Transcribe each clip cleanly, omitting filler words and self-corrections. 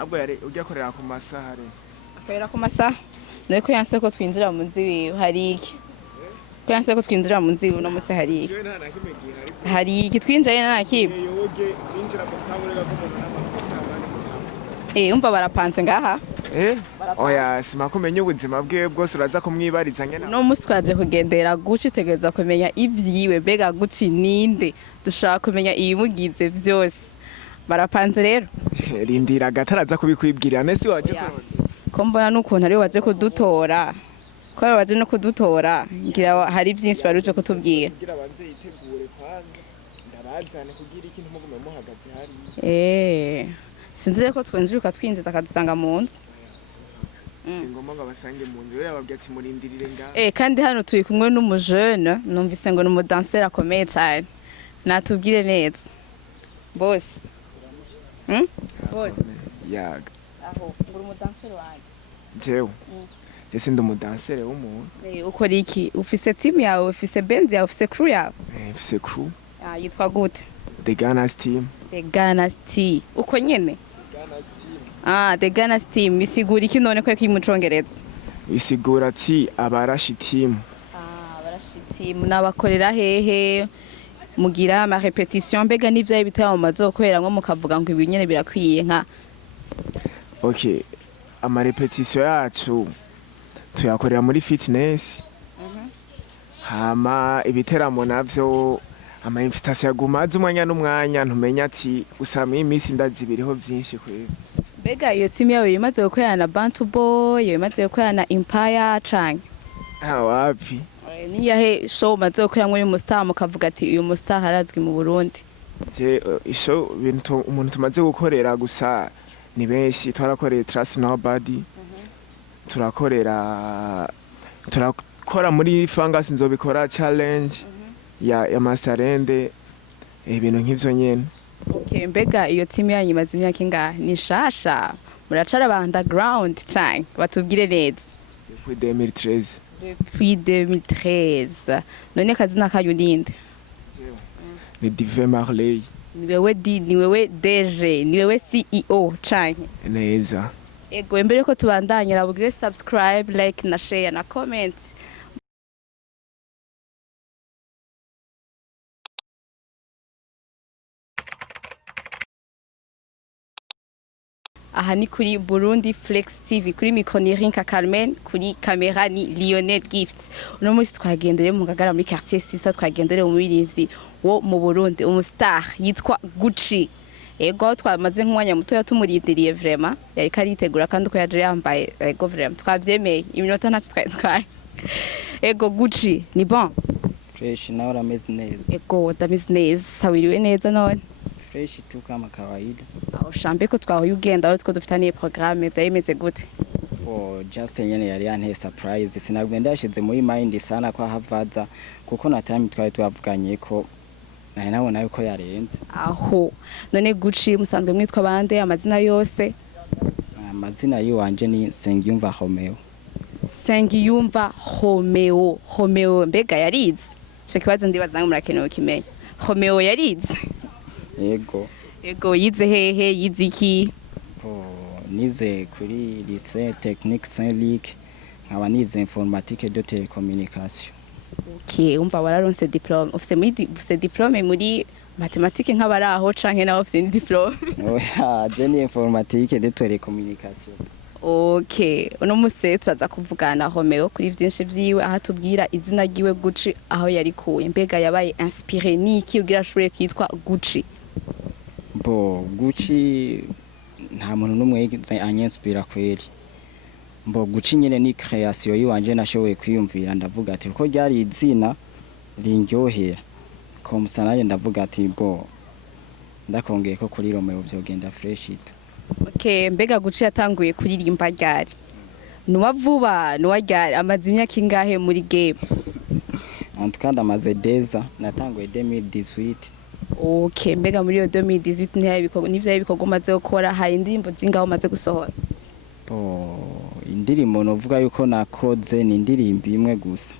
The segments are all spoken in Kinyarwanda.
ahubwo yari ujya korera ku masaha re akorera ku masaha niko yanse ko twinjira mu nzi wiwe hari iki ko yanse ko twinjira mu nzi wiwe no musi hari iki hari iki twinjaye nta kibi yoge kwinjira mu kaburega ko umuntu n'amasaha umva barapanze ngaha oya simakumenya ubuzima bwiwe bwose uraza kumwibariza nyene no musi twaje kugendera Gucci tegeza kumenya ivyiwe mbega Gucci ninde dushaka kumenya ibimugize vyose barapanze rero rindira gataraza kubikwibwirira nese waje ko mbona n'ukuntu ari waje kudutora ko waje no kudutora ngira hari byinshi baruje kutubwira kugira banze yitegure kwanza ndabazane kugira ikintu mugume muhagaze hari sinzi ko twenzuruka twinjiza akadusanga mu nzu singoma ngo basange mu nzu rero babwiye ati murindirire ngaho kandi hano turi kumwe n'umujene numvise ngo n'umudanseur akomeye cyane natubwire neza boss boss yaga aho nguru umudanseur wanje jewe sindi umudanseur w'umuntu ukora iki ufise team yawe ufise band yawe ufise crew yawe ufise crew yitwa gute The Ghana's team uko nyene Ghana's team The Ghana's team bisigura iki none ko kimucongereza bisigura ati abarashi team abarashi team nabakorera hehe mugira ama repetition mbega n'ivyaye bitaba mu mazokorera ngo mukavuga ngo ibinyene birakwiye nka okay ama repetition yacu tuyakorera muri fitness hama ibiteramo navyo ama invitation yagumaze umwanya n'umwanya ntumenya ati usama imisi ndazibiriho byinshi kwebe mbega iyo team yawe imaze gukorana na Bantu Boy imaze gukorana na Empire canke wapi niyahe show maze gukorana uyu mustar mukavuga ati uyu mustar harazwi mu Burundi show bintu umuntu tumaze gukorera gusa ni benshi twarakoreye Trust Nobody turakora muri Fungus nzobikora challenge ya Masterende ibintu nk'ivyo nyene mbega iyo team yanyu imaze imyaka ingahe ni shasha muracara ba underground cyane batubwire neza depuis 2013 none kazina kayo ninde ni Dive Marley ni wewe DG ni wewe CEO cyane neza ego mbere ko tubandanyira bugire subscribe like na share na comment aha ni kuri Burundi Flex TV kuri Mikonirinka Carmen kuri kamera ni Lionel Gifts uno munsi twagendereye mu Ngagara muri quartier 6 twagendereye umuririmvyi wo mu Burundi umustar yitwa Gucci ego twamaze nk'umwanya muto yatumurindiriye vraiment yari karitegura kandi uko yaje yambaye ego vraiment twavyemeye iminota ntacyo twatwaye ego Gucci ni bon fresh na urameze neza ego ndameze neza sawiriwe neza none fresh tu kama kawaida ushambe ko twahoye ugenda aho two dufitaniye programme byayimeze gute just nyene yari yanteye surprise sinagwenda yashize muri mind sana kwa havaza kuko na time twari twavuganye ko nabona yuko yarenze aho none Gucci musanzwe mwitwa bande amazina yose amazina yiwanje ni Sengiyumva Roméo mbega yarize cyo kibazo ndibaza ngo murakenewe kimenya Roméo yarize ego yize hehe yize iki nize kuri lycée technique Saint-Luc nkaba nize informatique de télécommunication umva wararonse diplome ufise diplome muri mathématique nk'abaraho canke nawe ufise diplome je ni informatique de télécommunication uno musi turaza kuvugana Roméo kuri vyinshi vyiwe aho tubwira izina ryiwe Gucci aho yari kuye mbega yabaye inspiré niki ugira ashobore kwitwa Gucci Gucci nta muntu numwe anyenspira kweri Gucci nyene ni création yiwanje nashoboye kwiyumvira ndavuga ati uko ryari izina ringyohera ko musanaye ndavuga ati ndakongeye ko kuri Roméo vyogenda fresh ito mbega Gucci yatanguye kuririmba ryari nuwa vuba nuwa ryari amaze imyaka ingahe muri game antukanda amaze deza natanguye 2018 mbega muri iyo 2018 n'ivyaye ibikorwa maze gukora hari indirimbo zingaho maze gusohora indirimbo novuga yuko nakoze ni indirimbo imwe gusa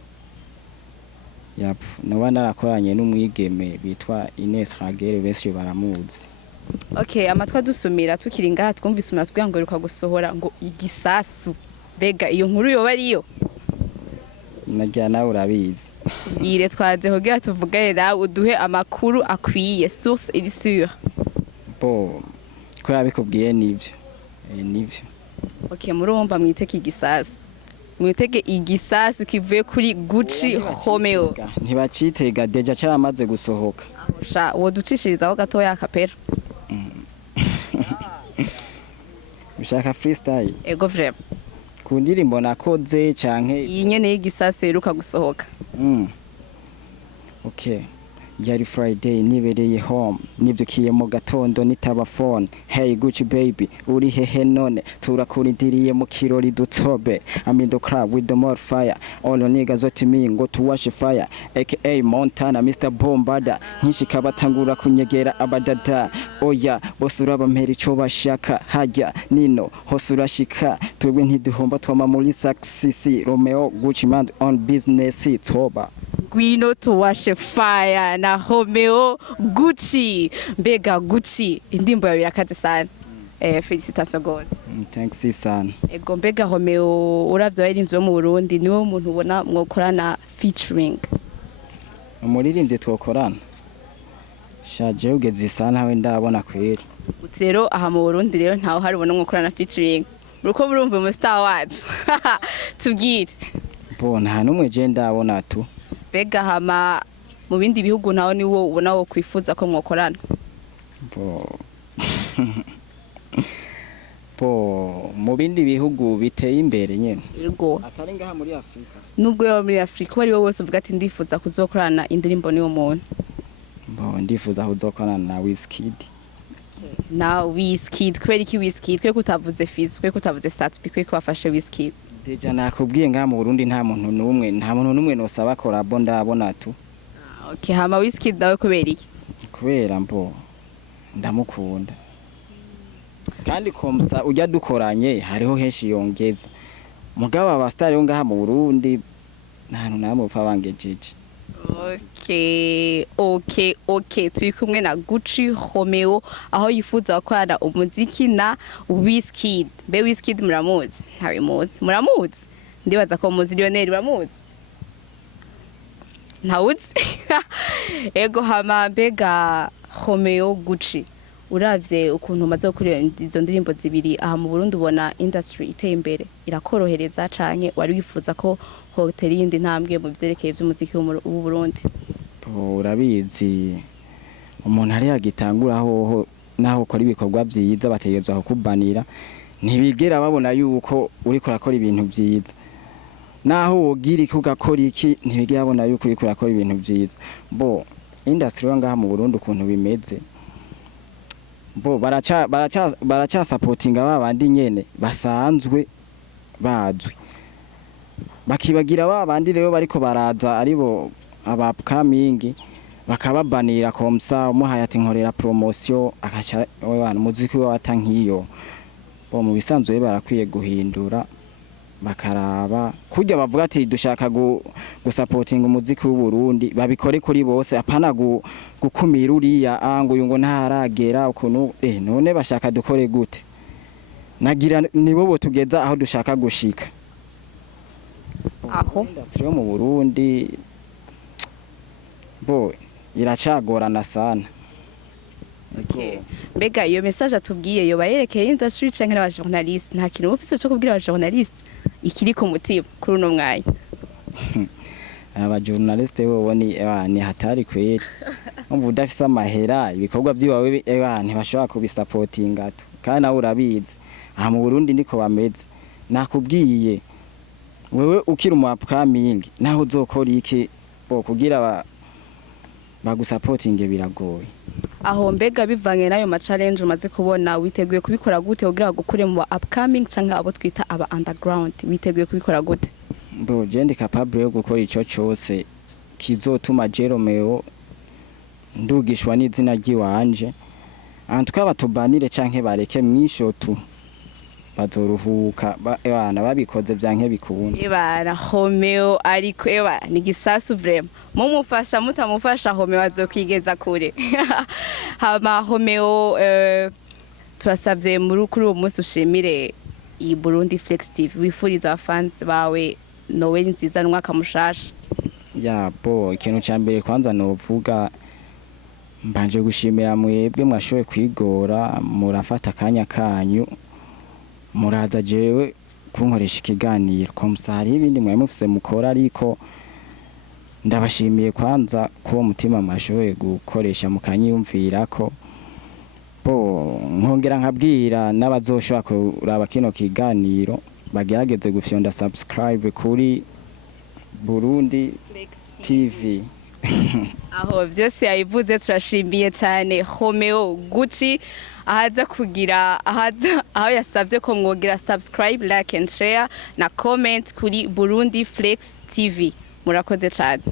noba narakoranye n'umwigeme bitwa Ines Ragere benshi baramuzi Okay, amatwa dusumira tukiri ngaha twumvise umuntu atubwira ngo iruka gusohora ngo igisasu. Bega iyo nkuru yoba ariyo? najya nawe urabizi. Bwire twaje kugira tuvugane nawe uduhe amakuru akwiye, source iri sûre. Bo ko yabikubwiye nivyo. Nivyo. Okay, murumva mwiteke igisasu. Mwitege igisasu kivuye kuri Gucci Roméo. Ntibacitega deja caramaze gusohoka. Sha woducishirizaho gatoya akapera. Ushaka freestyle? Ego vrema. Ku ndirimbo nakoze canke Iyi nyene y'igisasu iruka gusohoka. Okay. Yari Friday nibereye home nivyukiye mu gatondo nitaba phone. Hey Gucci baby uri hehe none turakurindiriye mu kirori dutsobe. I'm in the club with the more fire. All the niggas what me ngo to wash fire. AKA Montana Mr Bombada nkishika batangura kunyegera abadada. Oya bosura bampera ico bashaka hajya nino hosurashika twebwe ntiduhomba twama muri success. Roméo Gucci man on business toba. Gwino to wash fire na Roméo Gucci. Mbega Gucci indimbo yawe irakaze sana. Félicitations gose. Thanks sana. Ego mbega Roméo uravye abarimvyi bo mu Burundi niwo muntu ubona mwokorana featuring. Umuririmvyi twokorana. Shaje ugeze sana we ndabona kweri. Uti rero aha mu Burundi rero ntaho hari ubona mwokorana featuring. Muruko murumva umu star wacu. Tubwire. Bo nta numwe je ndabona tu. Bega hama mu bindi bihugu naho niwo ubona wo kwifuza ko mwokorana. Po mu bindi bihugu biteye imbere nyene. Yego. Atari ngaha muri Afrika. Nubwo yo muri Afrika bari wowe wose uvuga ati ndifuza kuzokorana indirimbo niwo muntu. Bo ndifuza kuzokorana na Wizkid. Na Wizkid kweri ki Wizkid kwe kutavuze Fizz kwe kutavuze Satbi kwe kubafashe Wizkid. Deja nakubwiye ngaha mu Burundi nta muntu numwe nosaba collabo ndabona tu. Okay, hama Wizkid nawe kubera iki? Kubera mbo ndamukunda. Kandi komsa ujya dukoranye hariho henshi yongeza. Mugaba abastari yo ngaha mu Burundi nta namwe upfa bangejeje. Okay, turi kumwe na Gucci Roméo aho yifuza gukorana umuziki na Wizkid. Be Wizkid muramuzi? Ntawe muzi. Muramuzi? Ndibaza ko muzi Lionel muramuzi? Ntawuzi? Ego hama mbega Roméo Gucci. Uravye ukuntu umaze gukurira izo ndirimbo zibiri aha mu Burundi ubona industry iteye imbere irakorohereza canke wari wifuza ko hotel yindi ntambwe mu byerekeye by'umuziki w'u Burundi? Urabizi umuntu ari yagitangura aho naho ukora ibikorwa byiza bategezwa kukubanira ntibigera babona yuko uri kurakora ibintu byiza naho wogira iki ugakora iki ntibigera babona yuko uri kurakora ibintu byiza. Bo industry yo ngaha mu Burundi ukuntu bimeze bo baracha supportinga babandi nyene basanzwe bazwi bakibagira babandi rero bariko baraza aribo abapkamingi bakababanira komsa umuhaye ati nkorera promotion akaca abantu muziki watankiyo bo mu bisanzwe barakwiye guhindura bakaraba kujya bavuga ati dushaka gusupportinga umuziki w'u Burundi babikore kuri bose apana gukumira uriya ango ngo ntaragera ukuntu none bashaka dukore gute nagira nibo bo tugeza aho dushaka gushika aho industry yo mu Burundi bo iracagorana sana. Okay. Mbega iyo message atubwiye yo bayerekeye industry canke n'aba journalist nta kintu ufise cyo kubwira aba journalist ikiri ku mutima kuri uno mwanya? Aba journalist bo ni hatari kweri. Umva udafise amahera ibikorwa byiwawe ntibashobora kubisupportinga tu kandi nawe urabizi aha mu Burundi niko bameze. Nakubwiye wewe ukiri mu upcoming naho uzokora iki bo kugira bagusupportinge biragoye. Aho mbega bivanye nayo ma challenge umaze kubona witeguye kubikora gute kugira gukure mu upcoming canke abo twita aba underground witeguye kubikora gute? Bo je ndi capable yo gukora ico cyose kizotuma Roméo ndugishwa n'izina ry'iwanje tukaba tubanire canke bareke mwisho tu bazoruhuka bana babikoze byanke bikunda Ebana Roméo ariko ni gisasu vraiment mumufasha mutamufasha Roméo azokwigeza kure hama Roméo turasavye muri kuri uwo munsi ushimire iyi Burundi Flex TV wifuriza fans bawe Noel nziza n'umwaka mushasha. Ya bo ikintu cya mbere kwanza novuga mbanje gushimira mwebwe mwashowe kwigora murafata kanya kanyu muraza jewe kunkoresha ikiganiro komsari ibindi mwe mufise mukora ariko ndabashimiye kwanza ko mutima mwashowe gukoresha mukanyiyumvira ko bo nkongera nkabwira n'abazoshobora kuraba kino kiganiro bagerageze gufyonda subscribe kuri Burundi TV. Aho byose yayivuze turashimiye cyane Roméo Gucci ahaza kugira aho yasavye ko mwogira subscribe, like and share na comment kuri Burundi Flex TV. Murakoze cyane.